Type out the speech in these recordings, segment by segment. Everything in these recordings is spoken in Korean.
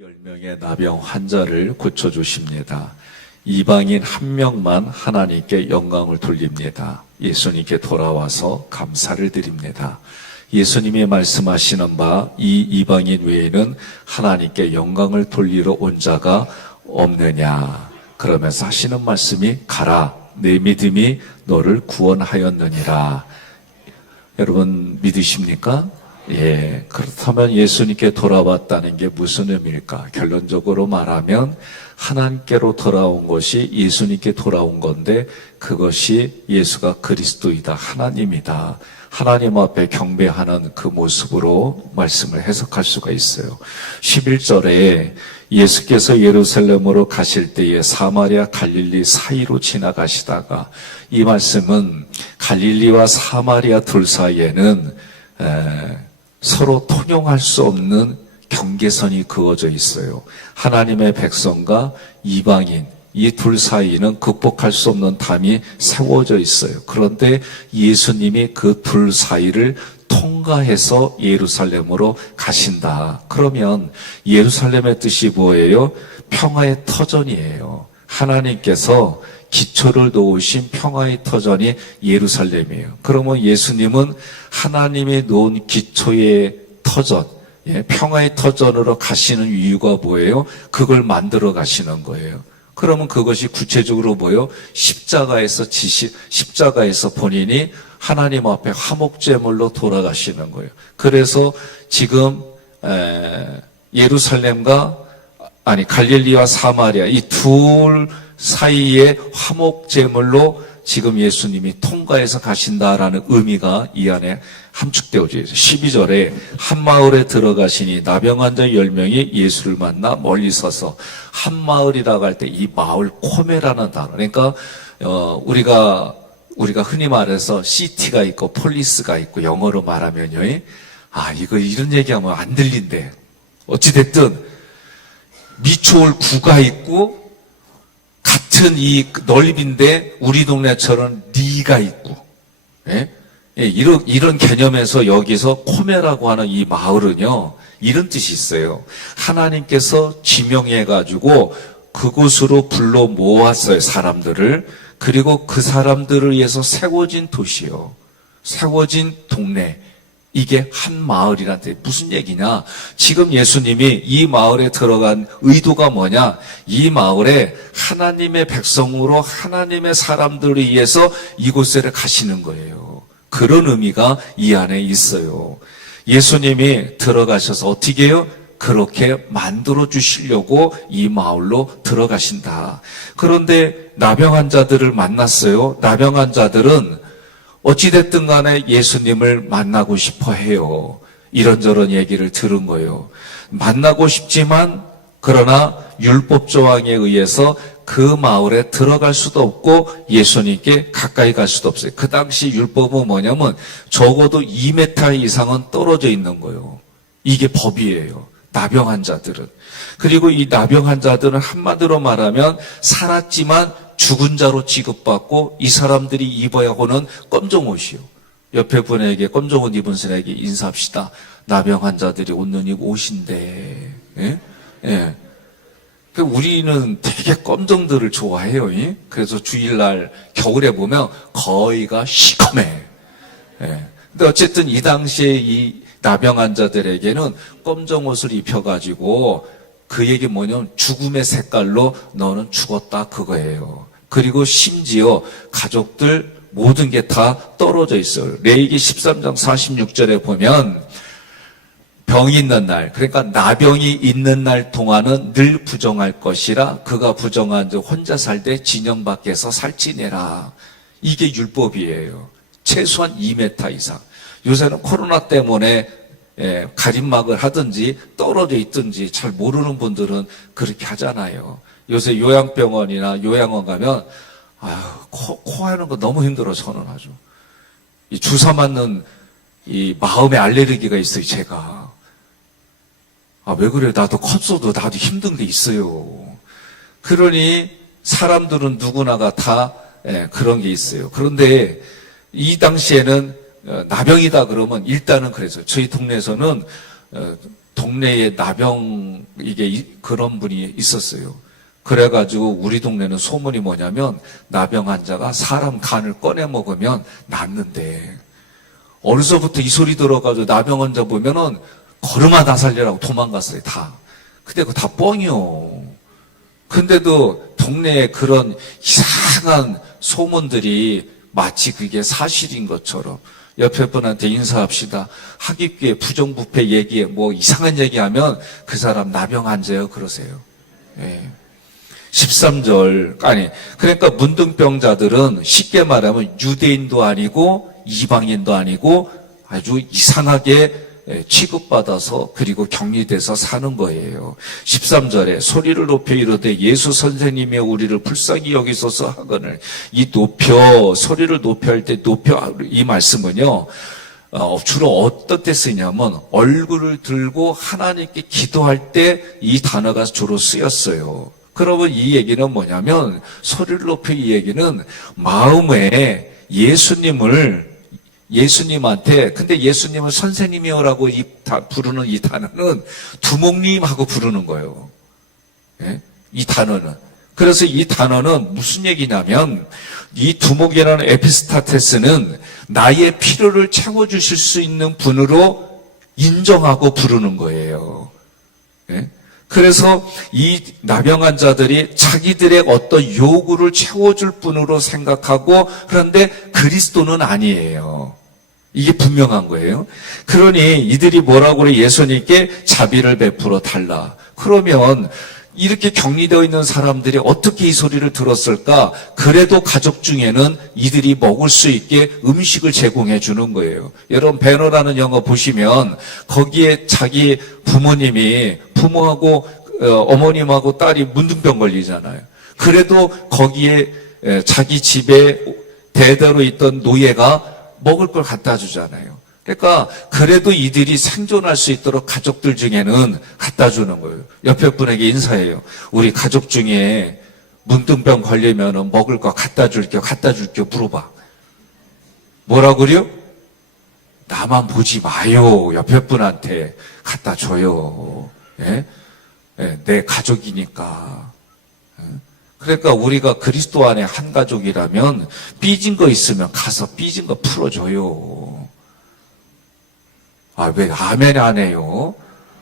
10명의 나병 환자를 고쳐주십니다. 이방인 한 명만 하나님께 영광을 돌립니다. 예수님께 돌아와서 감사를 드립니다. 예수님이 말씀하시는 바 이 이방인 외에는 하나님께 영광을 돌리러 온 자가 없느냐. 그러면서 하시는 말씀이 가라. 내 믿음이 너를 구원하였느니라. 여러분 믿으십니까? 예, 그렇다면 예수님께 돌아왔다는 게 무슨 의미일까? 결론적으로 말하면 하나님께로 돌아온 것이 예수님께 돌아온 건데 그것이 예수가 그리스도이다, 하나님이다. 하나님 앞에 경배하는 그 모습으로 말씀을 해석할 수가 있어요. 11절에 예수께서 예루살렘으로 가실 때에 사마리아 갈릴리 사이로 지나가시다가, 이 말씀은 갈릴리와 사마리아 둘 사이에는 서로 통용할 수 없는 경계선이 그어져 있어요. 하나님의 백성과 이방인, 이 둘 사이는 극복할 수 없는 담이 세워져 있어요. 그런데 예수님이 그 둘 사이를 통과해서 예루살렘으로 가신다. 그러면 예루살렘의 뜻이 뭐예요? 평화의 터전이에요. 하나님께서 기초를 놓으신 평화의 터전이 예루살렘이에요. 그러면 예수님은 하나님이 놓은 기초의 터전, 평화의 터전으로 가시는 이유가 뭐예요? 그걸 만들어 가시는 거예요. 그러면 그것이 구체적으로 뭐예요? 십자가에서 본인이 하나님 앞에 화목제물로 돌아가시는 거예요. 그래서 지금 예루살렘과 갈릴리와 사마리아 이 둘 사이에 화목제물로 지금 예수님이 통과해서 가신다라는 의미가 이 안에 함축되어져 있어요. 12절에 한 마을에 들어가시니 나병 환자 10명이 예수를 만나 멀리 서서, 한 마을이라고 할 때 이 마을 코메라는 단어, 그러니까 우리가 흔히 말해서 시티가 있고 폴리스가 있고, 영어로 말하면요, 이런 얘기하면 안 들린대. 어찌됐든 미추홀 구가 있고 같은 이 넓인데 우리 동네처럼 리가 있고, 이런 개념에서 여기서 코메라고 하는 이 마을은요, 이런 뜻이 있어요. 하나님께서 지명해가지고 그곳으로 불러 모았어요, 사람들을. 그리고 그 사람들을 위해서 세워진 도시요, 세워진 동네. 이게 한 마을이란 뜻. 무슨 얘기냐? 지금 예수님이 이 마을에 들어간 의도가 뭐냐? 이 마을에 하나님의 백성으로 하나님의 사람들을 위해서 이곳에 가시는 거예요. 그런 의미가 이 안에 있어요. 예수님이 들어가셔서 어떻게 해요? 그렇게 만들어 주시려고 이 마을로 들어가신다. 그런데 나병 환자들을 만났어요. 나병 환자들은 어찌됐든 간에 예수님을 만나고 싶어 해요. 이런저런 얘기를 들은 거예요. 만나고 싶지만, 그러나 율법 조항에 의해서 그 마을에 들어갈 수도 없고 예수님께 가까이 갈 수도 없어요. 그 당시 율법은 뭐냐면 적어도 2m 이상은 떨어져 있는 거예요. 이게 법이에요, 나병 환자들은. 그리고 이 나병 환자들은 한마디로 말하면 살았지만 죽은 자로 취급받고, 이 사람들이 입어야 하는 검정 옷이요. 옆에 분에게 검정 옷 입은 사람에게 인사합시다. 나병 환자들이 옷는 옷인데, 우리는 되게 검정들을 좋아해요. 그래서 주일날 겨울에 보면 거의가 시커매. 근데 어쨌든 이 당시에 이 나병 환자들에게는 검정 옷을 입혀가지고, 그 얘기 뭐냐면 죽음의 색깔로 너는 죽었다, 그거예요. 그리고 심지어 가족들 모든 게 다 떨어져 있어요. 레위기 13장 46절에 보면 병이 있는 날, 그러니까 나병이 있는 날 동안은 늘 부정할 것이라, 그가 부정한 자 혼자 살 때 진영 밖에서 살찌내라. 이게 율법이에요. 최소한 2m 이상. 요새는 코로나 때문에 가림막을 하든지 떨어져 있든지 잘 모르는 분들은 그렇게 하잖아요. 요새 요양병원이나 요양원 가면 코 하는 거 너무 힘들어. 저는 아주 이 주사 맞는 이 마음의 알레르기가 있어요, 제가. 왜 그래? 나도 컸어도 나도 힘든 게 있어요. 그러니 사람들은 누구나가 다 그런 게 있어요. 그런데 이 당시에는 나병이다 그러면 일단은 그래서 저희 동네에서는 동네에 나병 그런 분이 있었어요. 그래가지고 우리 동네는 소문이 뭐냐면 나병 환자가 사람 간을 꺼내 먹으면 낫는데, 어려서부터 이 소리 들어가지고 나병 환자 보면은 걸음아 나 살리라고 도망갔어요, 다. 근데 그거 다 뻥이요. 근데도 동네에 그런 이상한 소문들이 마치 그게 사실인 것처럼 옆에 분한테 인사합시다. 학입교회 부정부패 얘기에 뭐 이상한 얘기하면 그 사람 나병 환자예요 그러세요. 예. 13절, 그러니까 문둥병자들은 쉽게 말하면 유대인도 아니고 이방인도 아니고 아주 이상하게 취급받아서 그리고 격리돼서 사는 거예요. 13절에 소리를 높여 이르되 예수 선생님의 우리를 불쌍히 여기소서 하거늘. 이 소리를 높여 할 때 이 말씀은요, 주로 어떤 때 쓰냐면 얼굴을 들고 하나님께 기도할 때 이 단어가 주로 쓰였어요. 그러면 이 얘기는 뭐냐면, 소리를 높여 이 얘기는 마음에 예수님한테, 근데 예수님은 선생님이요라고 부르는 이 단어는 두목님하고 부르는 거예요. 예? 이 단어는. 그래서 이 단어는 무슨 얘기냐면, 이 두목이라는 에피스타테스는 나의 필요를 채워주실 수 있는 분으로 인정하고 부르는 거예요. 예? 그래서 이 나병 환자들이 자기들의 어떤 요구를 채워줄 분으로 생각하고, 그런데 그리스도는 아니에요. 이게 분명한 거예요. 그러니 이들이 뭐라고 그래? 예수님께 자비를 베풀어 달라. 그러면 이렇게 격리되어 있는 사람들이 어떻게 이 소리를 들었을까? 그래도 가족 중에는 이들이 먹을 수 있게 음식을 제공해 주는 거예요. 여러분, 배너라는 영화 보시면 거기에 자기 부모하고 어머님하고 딸이 문둥병 걸리잖아요. 그래도 거기에 자기 집에 대대로 있던 노예가 먹을 걸 갖다 주잖아요. 그러니까 그래도 이들이 생존할 수 있도록 가족들 중에는 갖다 주는 거예요. 옆에 분에게 인사해요. 우리 가족 중에 문둥병 걸리면 먹을 거 갖다 줄게요 물어봐. 뭐라고요? 나만 보지 마요. 옆에 분한테 갖다 줘요. 예? 예, 내 가족이니까. 그러니까 우리가 그리스도 안에 한 가족이라면 삐진 거 있으면 가서 삐진 거 풀어줘요. 아, 왜 아멘 안 해요?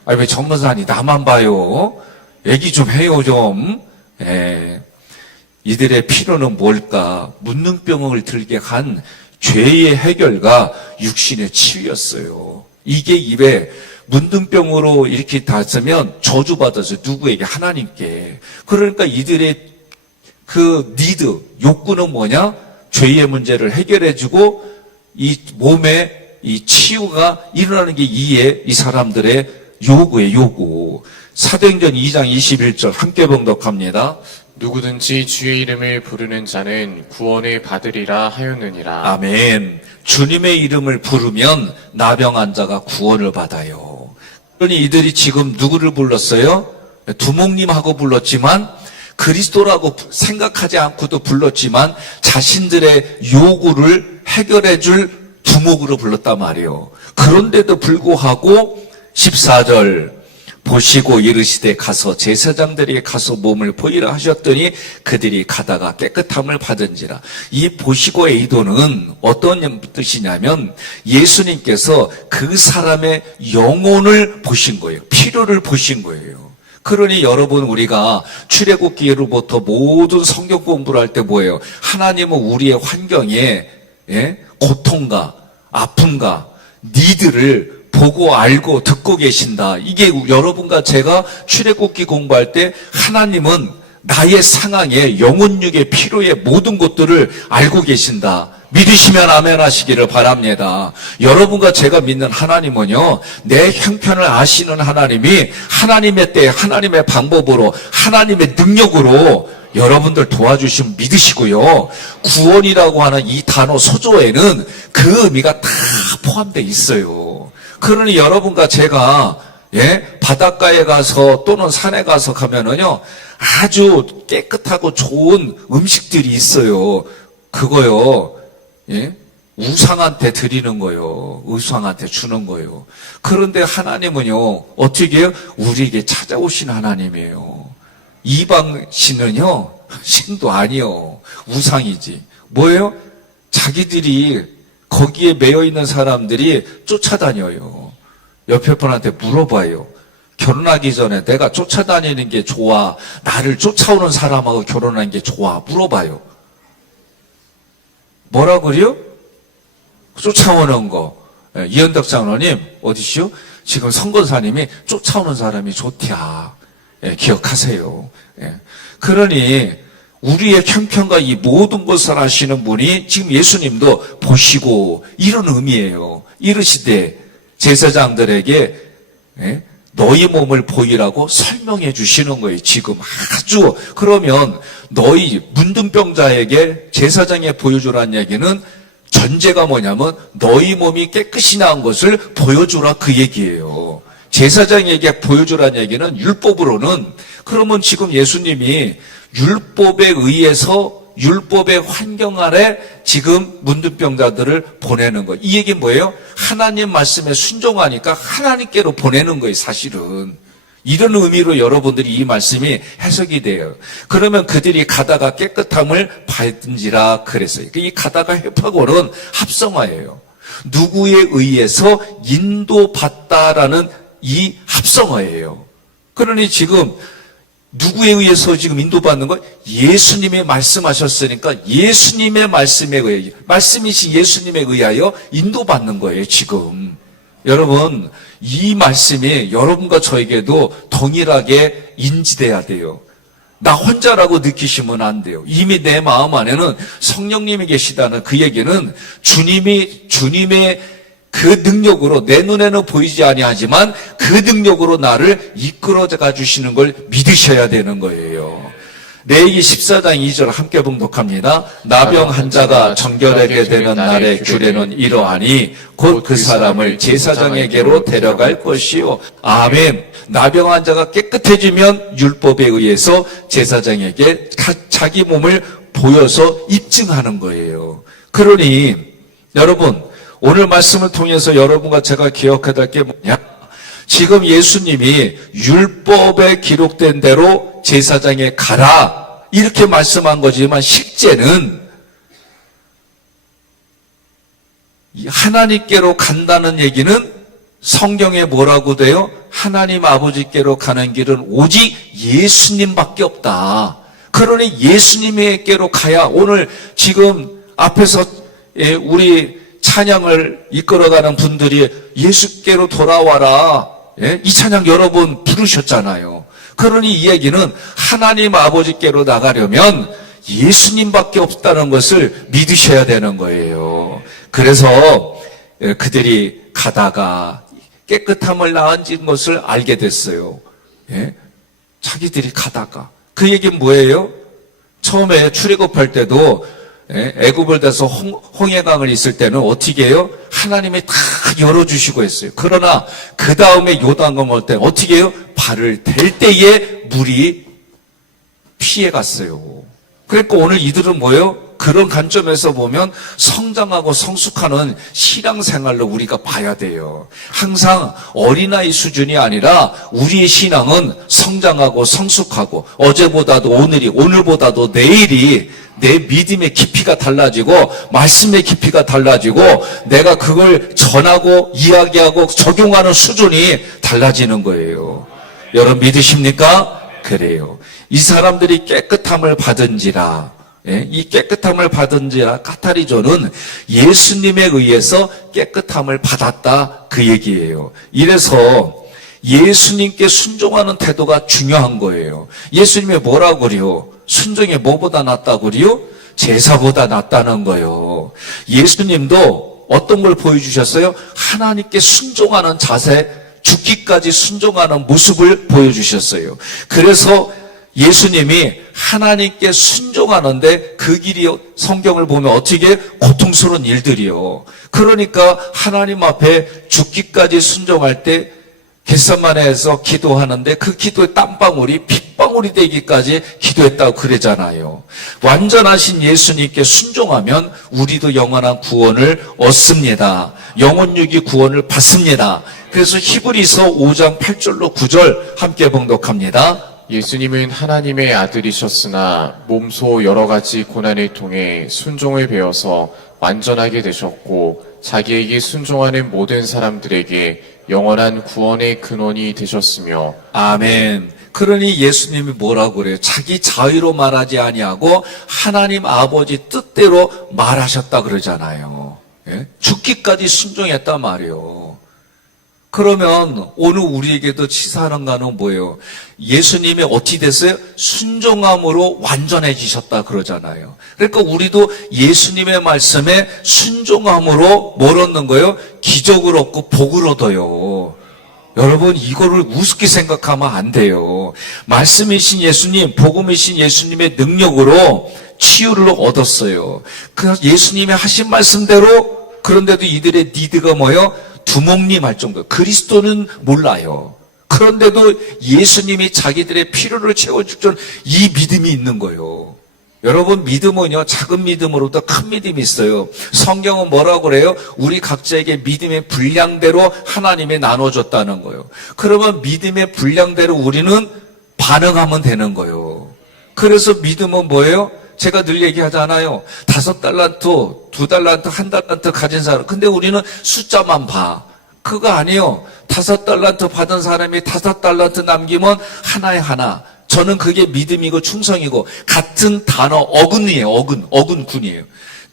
아, 왜 전문사님 나만 봐요? 얘기 좀 해요, 좀. 예. 이들의 필요는 뭘까? 문둥병을 들게 한 죄의 해결과 육신의 치유였어요. 이게 입에 문둥병으로 이렇게 닿으면 저주받았어요. 누구에게? 하나님께. 그러니까 이들의 그 욕구는 뭐냐? 죄의 문제를 해결해주고 이 몸에 이 치유가 일어나는 게 이 사람들의 요구예요, 요구. 사도행전 2장 21절 함께 봉독합니다. 누구든지 주의 이름을 부르는 자는 구원을 받으리라 하였느니라. 아멘. 주님의 이름을 부르면 나병 환자가 구원을 받아요. 그러니 이들이 지금 누구를 불렀어요? 두목님하고 불렀지만, 그리스도라고 생각하지 않고도 불렀지만 자신들의 요구를 해결해 줄 두목으로 불렀단 말이에요. 그런데도 불구하고 14절 보시고 이르시되 가서 제사장들에게 가서 몸을 보이라 하셨더니 그들이 가다가 깨끗함을 받은지라. 이 보시고의 의도는 어떤 뜻이냐면 예수님께서 그 사람의 영혼을 보신 거예요. 필요를 보신 거예요. 그러니 여러분, 우리가 출애굽기로부터 모든 성경 공부를 할 때 뭐예요? 하나님은 우리의 환경에 고통과 아픔과 니들을 보고 알고 듣고 계신다. 이게 여러분과 제가 출애굽기 공부할 때 하나님은 나의 상황에 영혼육의 필요의 모든 것들을 알고 계신다. 믿으시면 아멘 하시기를 바랍니다. 여러분과 제가 믿는 하나님은요, 내 형편을 아시는 하나님이 하나님의 때, 하나님의 방법으로, 하나님의 능력으로 여러분들 도와주시면 믿으시고요. 구원이라고 하는 이 단어 소조에는 그 의미가 다 포함되어 있어요. 그러니 여러분과 제가 바닷가에 가서 또는 산에 가서 가면은요, 아주 깨끗하고 좋은 음식들이 있어요. 그거요, 우상한테 드리는 거예요. 우상한테 주는 거예요. 그런데 하나님은요, 어떻게 해요? 우리에게 찾아오신 하나님이에요. 이방 신은요, 신도 아니요. 우상이지. 뭐예요? 자기들이 거기에 매여 있는 사람들이 쫓아다녀요. 옆에 분한테 물어봐요. 결혼하기 전에 내가 쫓아다니는 게 좋아? 나를 쫓아오는 사람하고 결혼하는 게 좋아? 물어봐요. 뭐라 그래요? 쫓아오는 거. 이현덕 장로님, 어디시오? 지금 선권사님이 쫓아오는 사람이 좋대야. 기억하세요. 그러니, 우리의 형편과 이 모든 것을 하시는 분이 지금 예수님도 보시고, 이런 의미예요. 이르시되, 제사장들에게, 너희 몸을 보이라고 설명해 주시는 거예요. 지금 아주. 그러면 너희 문둥병자에게 제사장에 보여주라는 얘기는 전제가 뭐냐면 너희 몸이 깨끗이 나은 것을 보여주라 그 얘기예요. 제사장에게 보여주라는 얘기는 율법으로는 그러면 지금 예수님이 율법에 의해서 율법의 환경 아래 지금 문둥병자들을 보내는 거예요. 이 얘기는 뭐예요? 하나님 말씀에 순종하니까 하나님께로 보내는 거예요, 사실은. 이런 의미로 여러분들이 이 말씀이 해석이 돼요. 그러면 그들이 가다가 깨끗함을 받은지라 그랬어요. 이 가다가 회파고는 합성어예요. 누구에 의해서 인도받다라는 이 합성어예요. 그러니 지금 누구에 의해서 지금 인도받는 거? 예수님이 말씀하셨으니까 예수님의 말씀에 의해, 말씀이신 예수님에 의하여 인도받는 거예요, 지금. 여러분, 이 말씀이 여러분과 저에게도 동일하게 인지돼야 돼요. 나 혼자라고 느끼시면 안 돼요. 이미 내 마음 안에는 성령님이 계시다는 그 얘기는 주님의 그 능력으로 내 눈에는 보이지 아니하지만 그 능력으로 나를 이끌어가 주시는 걸 믿으셔야 되는 거예요. 레위기 14장 2절 함께 봉독합니다. 나병 환자가 정결하게 되는 날의 규례는 이러하니 곧 그 사람을 제사장에게로 데려갈 것이요. 아멘. 나병 환자가 깨끗해지면 율법에 의해서 제사장에게 자기 몸을 보여서 입증하는 거예요. 그러니 여러분, 오늘 말씀을 통해서 여러분과 제가 기억해야 될 게 뭐냐? 지금 예수님이 율법에 기록된 대로 제사장에 가라 이렇게 말씀한 거지만 실제는 하나님께로 간다는 얘기는 성경에 뭐라고 돼요? 하나님 아버지께로 가는 길은 오직 예수님밖에 없다. 그러니 예수님에게로 가야 오늘 지금 앞에서 우리 찬양을 이끌어가는 분들이 예수께로 돌아와라. 이 찬양 여러 번 부르셨잖아요. 그러니 이 얘기는 하나님 아버지께로 나가려면 예수님밖에 없다는 것을 믿으셔야 되는 거예요. 그래서 그들이 가다가 깨끗함을 나은 것을 알게 됐어요. 자기들이 가다가. 그 얘기는 뭐예요? 처음에 출애굽할 때도 애굽을 대서 홍해강을 있을 때는 어떻게 해요? 하나님이 다 열어주시고 했어요. 그러나 그 다음에 요단강 올 때 어떻게 해요? 발을 댈 때에 물이 피해갔어요. 그러니까 오늘 이들은 뭐예요? 그런 관점에서 보면 성장하고 성숙하는 신앙생활로 우리가 봐야 돼요. 항상 어린아이 수준이 아니라 우리의 신앙은 성장하고 성숙하고 어제보다도 오늘이, 오늘보다도 내일이 내 믿음의 깊이가 달라지고 말씀의 깊이가 달라지고 내가 그걸 전하고 이야기하고 적용하는 수준이 달라지는 거예요. 여러분 믿으십니까? 그래요. 이 사람들이 깨끗함을 받은지라. 이 깨끗함을 받은지라 카타리조는 예수님에 의해서 깨끗함을 받았다 그 얘기예요. 이래서 예수님께 순종하는 태도가 중요한 거예요. 예수님이 뭐라고 그래요? 순종이 뭐보다 낫다고 그래요? 제사보다 낫다는 거예요. 예수님도 어떤 걸 보여주셨어요? 하나님께 순종하는 자세, 죽기까지 순종하는 모습을 보여주셨어요. 그래서 예수님이 하나님께 순종하는데 그 길이 성경을 보면 어떻게 고통스러운 일들이요. 그러니까 하나님 앞에 죽기까지 순종할 때 겟세마네에서 기도하는데 그 기도의 땀방울이 핏방울이 되기까지 기도했다고 그러잖아요. 완전하신 예수님께 순종하면 우리도 영원한 구원을 얻습니다. 영혼육이 구원을 받습니다. 그래서 히브리서 5장 8절로 9절 함께 봉독합니다. 예수님은 하나님의 아들이셨으나 몸소 여러 가지 고난을 통해 순종을 배워서 완전하게 되셨고 자기에게 순종하는 모든 사람들에게 영원한 구원의 근원이 되셨으며. 아멘. 그러니 예수님이 뭐라고 그래요? 자기 자의로 말하지 아니하고 하나님 아버지 뜻대로 말하셨다 그러잖아요. 예? 죽기까지 순종했단 말이에요. 그러면 오늘 우리에게도 치사하는 거는 뭐예요? 예수님이 어떻게 됐어요? 순종함으로 완전해지셨다 그러잖아요. 그러니까 우리도 예수님의 말씀에 순종함으로 뭘 얻는 거예요? 기적을 얻고 복을 얻어요. 여러분 이거를 우습게 생각하면 안 돼요. 말씀이신 예수님, 복음이신 예수님의 능력으로 치유를 얻었어요. 그 예수님이 하신 말씀대로, 그런데도 이들의 니드가 뭐예요? 두목님 할 정도. 그리스도는 몰라요. 그런데도 예수님이 자기들의 필요를 채워줄 줄 이 믿음이 있는 거예요. 여러분 믿음은요, 작은 믿음으로부터 큰 믿음이 있어요. 성경은 뭐라고 그래요? 우리 각자에게 믿음의 분량대로 하나님이 나눠줬다는 거예요. 그러면 믿음의 분량대로 우리는 반응하면 되는 거예요. 그래서 믿음은 뭐예요? 제가 늘 얘기하잖아요. 5달란트, 2달란트, 1달란트 가진 사람. 근데 우리는 숫자만 봐. 그거 아니에요. 5달란트 받은 사람이 5달란트 남기면 하나에 하나. 저는 그게 믿음이고 충성이고, 같은 단어, 어근이에요. 어근군이에요.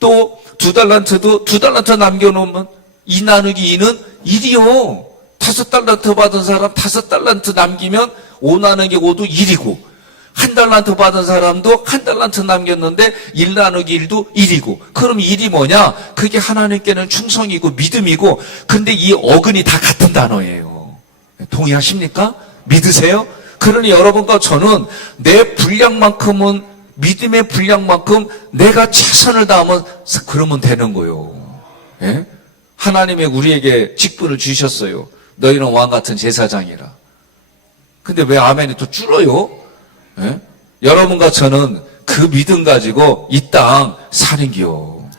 또 2달란트도 2달란트 남겨놓으면 2 나누기 2는 1이요. 5달란트 받은 사람 5달란트 남기면 5 나누기 5도 1이고, 1달란트 받은 사람도 1달란트 남겼는데 1 나누기 1도 1이고. 그럼 1이 뭐냐? 그게 하나님께는 충성이고 믿음이고, 근데 이 어근이 다 같은 단어예요. 동의하십니까? 믿으세요? 그러니 여러분과 저는 내 분량만큼은, 믿음의 분량만큼 내가 최선을 다하면 그러면 되는 거예요. 예? 하나님이 우리에게 직분을 주셨어요. 너희는 왕같은 제사장이라. 근데 왜 아멘이 또 줄어요? 예? 여러분과 저는 그 믿음 가지고 이 땅 사는 기요.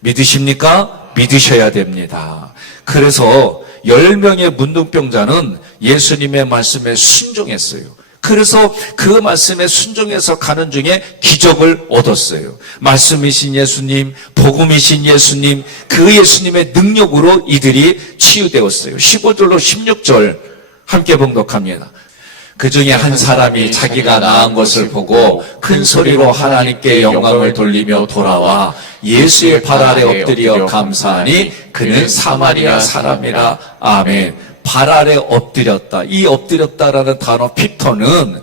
믿으십니까? 믿으셔야 됩니다. 그래서 10명의 문둥병자는 예수님의 말씀에 순종했어요. 그래서 그 말씀에 순종해서 가는 중에 기적을 얻었어요. 말씀이신 예수님, 복음이신 예수님, 그 예수님의 능력으로 이들이 치유되었어요. 15절로 16절 함께 봉독합니다. 그 중에 한 사람이 자기가 나은 것을 보고 큰 소리로 하나님께 영광을 돌리며 돌아와 예수의 발 아래 엎드려 감사하니 그는 사마리아 사람이라. 아멘. 발 아래 엎드렸다. 이 엎드렸다라는 단어 피터는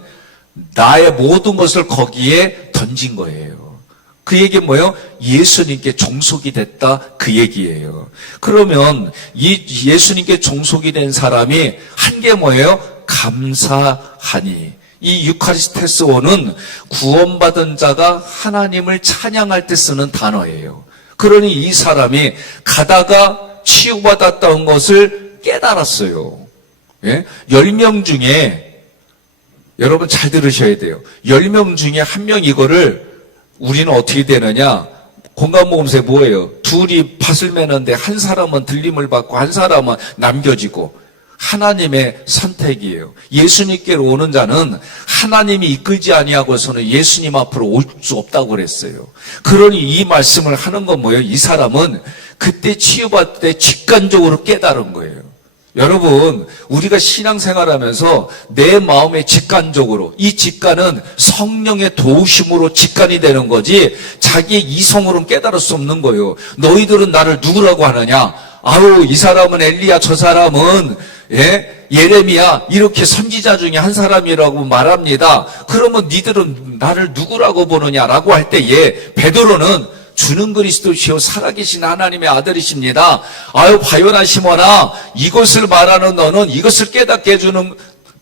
나의 모든 것을 거기에 던진 거예요. 그 얘기는 뭐예요? 예수님께 종속이 됐다, 그 얘기예요. 그러면 이 예수님께 종속이 된 사람이 한 게 뭐예요? 감사하니. 이 유카리스테스오는 구원받은 자가 하나님을 찬양할 때 쓰는 단어예요. 그러니 이 사람이 가다가 치유받았다는 것을 깨달았어요. 예? 10명 중에, 여러분 잘 들으셔야 돼요. 10명 중에 1명 이거를 우리는 어떻게 되느냐? 공감모험세 뭐예요? 둘이 밭을 매는데 한 사람은 들림을 받고 한 사람은 남겨지고, 하나님의 선택이에요. 예수님께로 오는 자는 하나님이 이끌지 아니하고서는 예수님 앞으로 올 수 없다고 그랬어요. 그러니 이 말씀을 하는 건 뭐예요? 이 사람은 그때 치유받을 때 직관적으로 깨달은 거예요. 여러분, 우리가 신앙생활하면서 내 마음에 직관적으로, 이 직관은 성령의 도우심으로 직관이 되는 거지 자기의 이성으로는 깨달을 수 없는 거예요. 너희들은 나를 누구라고 하느냐? 아우, 이 사람은 엘리야, 저 사람은 예레미야, 이렇게 선지자 중에 한 사람이라고 말합니다. 그러면 니들은 나를 누구라고 보느냐라고 할 때에 베드로는 주는 그리스도시요 살아계신 하나님의 아들이십니다. 아유, 바요나 시몬아, 이것을 말하는 너는, 이것을 깨닫게 해주는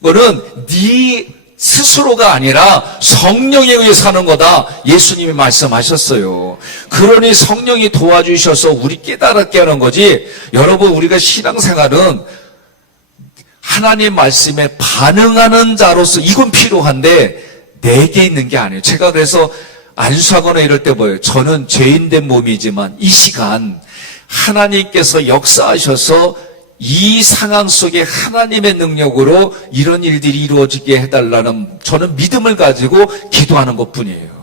거는 네 스스로가 아니라 성령에 의해 사는 거다, 예수님이 말씀하셨어요. 그러니 성령이 도와주셔서 우리 깨달았게 하는 거지. 여러분, 우리가 신앙생활은 하나님 말씀에 반응하는 자로서 이건 필요한데 내게 있는 게 아니에요. 제가 그래서 안수하거나 이럴 때 뭐예요? 저는 죄인된 몸이지만 이 시간 하나님께서 역사하셔서 이 상황 속에 하나님의 능력으로 이런 일들이 이루어지게 해달라는 저는 믿음을 가지고 기도하는 것뿐이에요.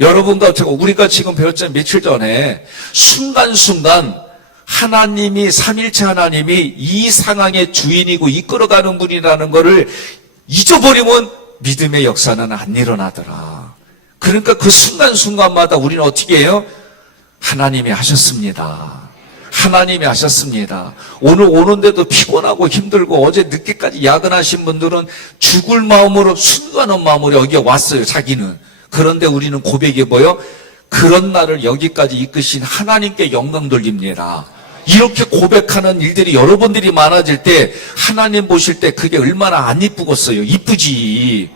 여러분과 우리가 지금 배웠잖아요. 며칠 전에 순간순간 하나님이 삼일체 하나님이 이 상황의 주인이고 이끌어가는 분이라는 것을 잊어버리면 믿음의 역사는 안 일어나더라. 그러니까 그 순간순간마다 우리는 어떻게 해요? 하나님이 하셨습니다. 하나님이 하셨습니다. 오늘 오는데도 피곤하고 힘들고 어제 늦게까지 야근하신 분들은 죽을 마음으로 순간한 마음으로 여기 왔어요. 자기는. 그런데 우리는 고백이 뭐요? 그런 나를 여기까지 이끄신 하나님께 영광 돌립니다. 이렇게 고백하는 일들이 여러분들이 많아질 때 하나님 보실 때 그게 얼마나 안 이쁘겠어요. 이쁘지.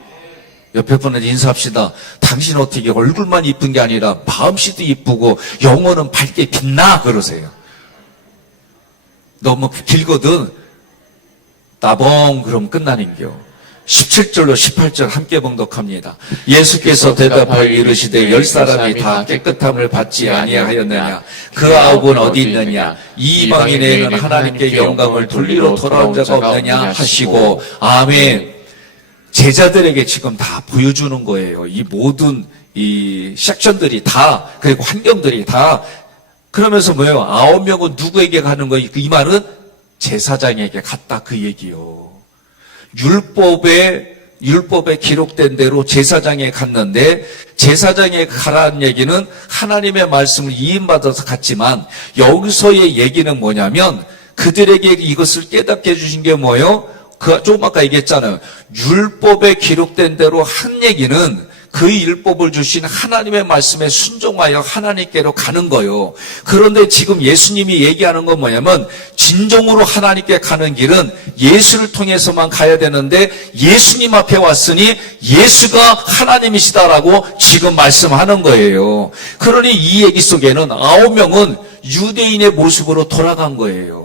옆에 분한테 인사합시다. 당신 어떻게 얼굴만 이쁜 게 아니라 마음씨도 이쁘고 영혼은 밝게 빛나 그러세요. 너무 길거든. 따봉 그럼 끝나는겨. 17절로 18절 함께 봉독합니다. 예수께서 대답하여 이르시되 10사람이 다 깨끗함을 받지 아니하였느냐? 그 9은 어디 있느냐? 이방인에게는 하나님께 영광을 돌리러 돌아온 자가 없느냐 하시고 아멘. 제자들에게 지금 다 보여주는 거예요. 이 모든 이 섹션들이 다 그리고 환경들이 다 그러면서 뭐예요? 9명은 누구에게 가는 거예요? 이 말은 제사장에게 갔다 그 얘기요. 율법에 기록된 대로 제사장에 갔는데 제사장에 가라는 얘기는 하나님의 말씀을 이임받아서 갔지만 여기서의 얘기는 뭐냐면 그들에게 이것을 깨닫게 해주신 게 뭐예요? 조금 아까 얘기했잖아요. 율법에 기록된 대로 한 얘기는 그 율법을 주신 하나님의 말씀에 순종하여 하나님께로 가는 거예요. 그런데 지금 예수님이 얘기하는 건 뭐냐면 진정으로 하나님께 가는 길은 예수를 통해서만 가야 되는데 예수님 앞에 왔으니 예수가 하나님이시다라고 지금 말씀하는 거예요. 그러니 이 얘기 속에는 9명은 유대인의 모습으로 돌아간 거예요.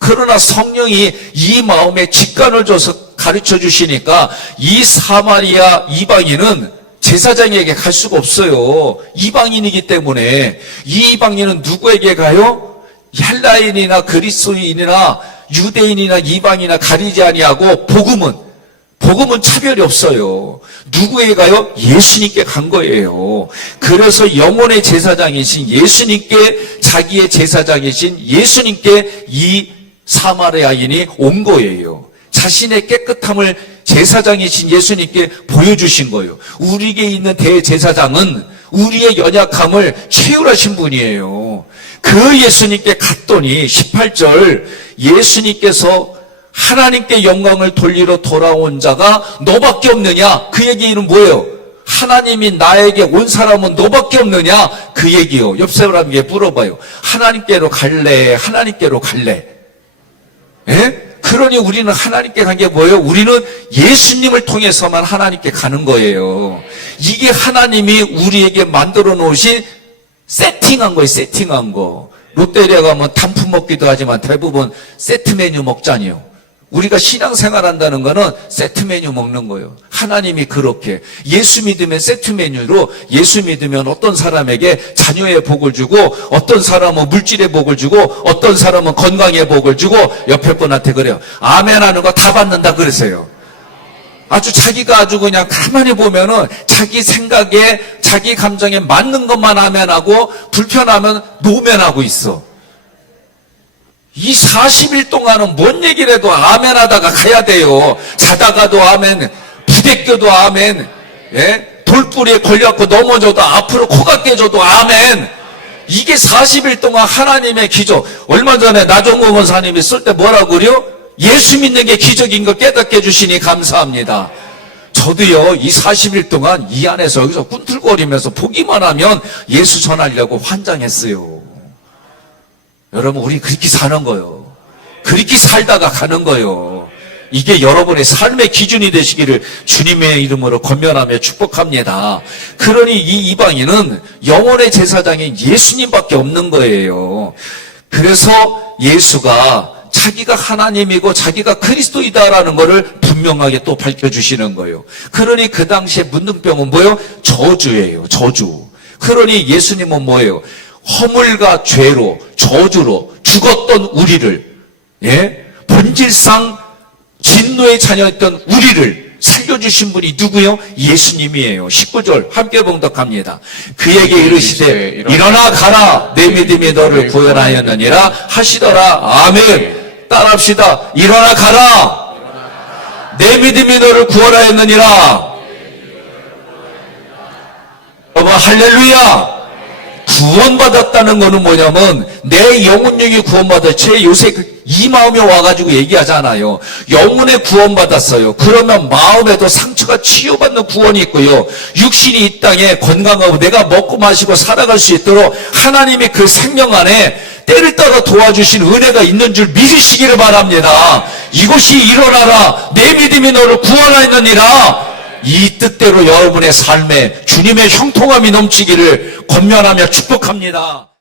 그러나 성령이 이 마음에 직관을 줘서 가르쳐 주시니까 이 사마리아 이방인은 제사장에게 갈 수가 없어요. 이방인이기 때문에. 이 이방인은 누구에게 가요? 헬라인이나 그리스도인이나 유대인이나 이방인이나 가리지 아니하고 복음은 차별이 없어요. 누구에게 가요? 예수님께 간 거예요. 그래서 영혼의 제사장이신 예수님께 자기의 제사장이신 예수님께 이 사마리아인이 온 거예요. 자신의 깨끗함을 제사장이신 예수님께 보여주신 거예요. 우리에게 있는 대제사장은 우리의 연약함을 채울하신 분이에요. 그 예수님께 갔더니 18절 예수님께서 하나님께 영광을 돌리러 돌아온 자가 너밖에 없느냐? 그 얘기는 뭐예요? 하나님이 나에게 온 사람은 너밖에 없느냐? 그 얘기요. 옆 사람에게 물어봐요. 하나님께로 갈래? 하나님께로 갈래? 예? 그러니 우리는 하나님께 간 게 뭐예요? 우리는 예수님을 통해서만 하나님께 가는 거예요. 이게 하나님이 우리에게 만들어 놓으신 세팅한 거예요. 세팅한 거. 롯데리아 가면 단품 먹기도 하지만 대부분 세트 메뉴 먹잖아요. 우리가 신앙생활 한다는 거는 세트 메뉴 먹는 거예요. 하나님이 그렇게 예수 믿으면 세트 메뉴로 예수 믿으면 어떤 사람에게 자녀의 복을 주고 어떤 사람은 물질의 복을 주고 어떤 사람은 건강의 복을 주고 옆에 분한테 그래요. 아멘 하는 거 다 받는다 그러세요. 아주 자기가 아주 그냥 가만히 보면은 자기 생각에 자기 감정에 맞는 것만 아멘하고 불편하면 노멘하고 있어. 이 40일 동안은 뭔 얘기를 해도 아멘 하다가 가야 돼요. 자다가도 아멘, 부대껴도 아멘, 예? 돌뿌리에 걸려갖고 넘어져도 앞으로 코가 깨져도 아멘. 이게 40일 동안 하나님의 기적. 얼마 전에 나종호 원사님이 쓸 때 뭐라고 그래요? 예수 믿는 게 기적인 거 깨닫게 해주시니 감사합니다. 저도요, 이 40일 동안 이 안에서 여기서 꿈틀거리면서 보기만 하면 예수 전하려고 환장했어요. 여러분, 우리 그렇게 사는 거예요. 그렇게 살다가 가는 거예요. 이게 여러분의 삶의 기준이 되시기를 주님의 이름으로 권면하며 축복합니다. 그러니 이 이방인은 영혼의 제사장이 예수님밖에 없는 거예요. 그래서 예수가 자기가 하나님이고 자기가 그리스도이다라는 것을 분명하게 또 밝혀주시는 거예요. 그러니 그 당시에 문둥병은 뭐예요? 저주예요. 저주. 그러니 예수님은 뭐예요? 허물과 죄로 저주로 죽었던 우리를, 예? 본질상 진노의 자녀였던 우리를 살려주신 분이 누구요? 예수님이에요. 19절 함께 봉독합니다. 그에게 이르시되 일어나 가라, 내 믿음이 너를 구원하였느니라 하시더라. 아멘. 따라합시다. 일어나 가라, 내 믿음이 너를 구원하였느니라. 여러분 할렐루야. 구원받았다는 거는 뭐냐면 내 영혼력이 구원받았어요. 제 요새 이 마음에 와가지고 얘기하잖아요. 영혼에 구원받았어요. 그러면 마음에도 상처가 치유받는 구원이 있고요. 육신이 이 땅에 건강하고 내가 먹고 마시고 살아갈 수 있도록 하나님이 그 생명 안에 때를 따라 도와주신 은혜가 있는 줄 믿으시기를 바랍니다. 이곳이 일어나라, 내 믿음이 너를 구원하였느니라. 이 뜻대로 여러분의 삶에 주님의 형통함이 넘치기를 권면하며 축복합니다.